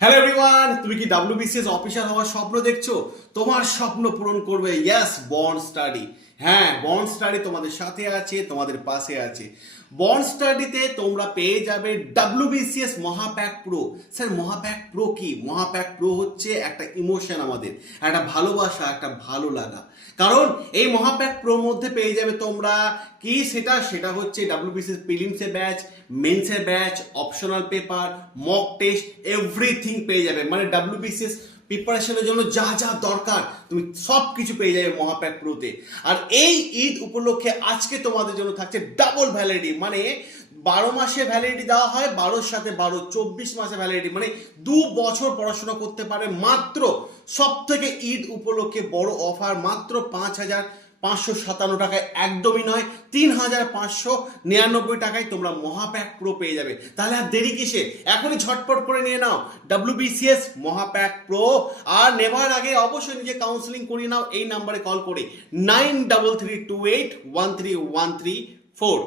Hello everyone, তুমি কি WBCS officer হওয়ার স্বপ্ন দেখছো? তোমার স্বপ্ন পূরণ করবে ইয়েস বন্ড স্টাডি। হ্যাঁ, বন্ড স্টাডি তোমাদের সাথে আছে, তোমাদের পাশে আছে। বন্ড স্টাডিতে তোমরা পেয়ে যাবে ডাব্লিউবিসিএস মহাপ্যাক প্রো। স্যার মহাপ্যাক প্রো কি? মহাপ্যাক প্রো হচ্ছে একটা ইমোশন, আমাদের একটা ভালোবাসা, একটা ভালো লাগা। কারণ এই মহাপ্যাক প্রো মধ্যে পেয়ে যাবে তোমরা কি, সেটা হচ্ছে ডাব্লিউবিসিএস প্রিলিমসের ব্যাচ, মেন্সের batch, optional paper, mock test, everything পেয়ে যাবে। মানে ডাব্লিউবিসিএস প্রিপারেশনের জন্য যা যা দরকার তুমি সব কিছু পেয়ে যাবে মহাপ্যাক প্রোতে। আর এই ঈদ উপলক্ষে আজকে তোমাদের জন্য থাকছে ডাবল ভ্যালিডিটি, মানে 12 মাসে ভ্যালিডিটি দেওয়া হয়, 12-র সাথে 12, 24 মাসে ভ্যালিডিটি, মানে 2 বছর পড়াশোনা করতে পারে মাত্র। সব থেকে ঈদ উপলক্ষে বড় অফার, মাত্র 5,557 টাকায়, একদমই নয় 3,599 টাকায় তোমরা মহাপ্যাক প্রো পেয়ে যাবে। তাহলে আর দেরি কিসে? এখনই ঝটপট করে নিয়ে নাও ডাব্লিউবিসিএস মহাপ্যাক প্রো। আর নেবার আগে অবশ্যই নিজে কাউন্সিলিং করিয়ে নাও এই নাম্বারে কল করে 9332813134।